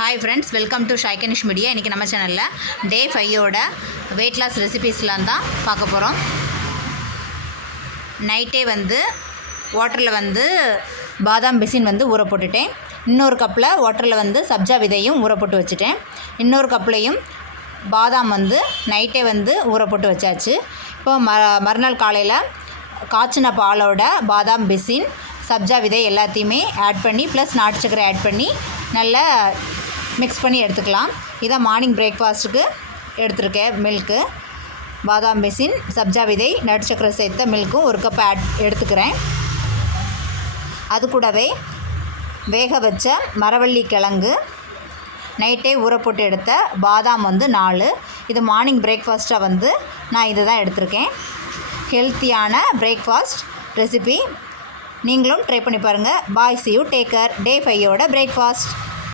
Hi friends, welcome to ஷைகனிஷ் media. இன்றைக்கி நம்ம சேனலில் டே 5ஓட வெயிட் லாஸ் ரெசிபீஸ்லாம் தான் பார்க்க போகிறோம். நைட்டே வாட்டரில் பாதாம் பிசின் ஊற போட்டுட்டேன். இன்னொரு கப்பில் வாட்டரில் சப்ஜா விதையும் ஊற போட்டு வச்சுட்டேன். இன்னொரு கப்லையும் பாதாம் நைட்டே ஊற போட்டு வச்சாச்சு. இப்போ மறுநாள் காலையில் காய்ச்சின பாலோட பாதாம் பிசின், சப்ஜா விதை எல்லாத்தையுமே ஆட் பண்ணி ப்ளஸ் நாட்டு சக்கரை ஆட் பண்ணி நல்லா மிக்ஸ் பண்ணி எடுத்துக்கலாம். இதான் மார்னிங் பிரேக்ஃபாஸ்ட்டுக்கு எடுத்துருக்கேன். மில்க்கு, பாதாம் பிசின், சப்ஜா விதை, நாட்டு சக்கரை சேர்த்த மில்க்கும் ஒரு கப் எடுத்துக்கிறேன். அது கூடவே வேக வச்ச மரவள்ளி கிழங்கு, நைட்டே ஊற போட்டு எடுத்த பாதாம் 4. இது மார்னிங் பிரேக்ஃபாஸ்ட்டாக நான் இதை தான் எடுத்திருக்கேன். ஹெல்த்தியான பிரேக்ஃபாஸ்ட் ரெசிபி நீங்களும் ட்ரை பண்ணி பாருங்கள். Bye, see you, take care. Day 5ஓட பிரேக்ஃபாஸ்ட்.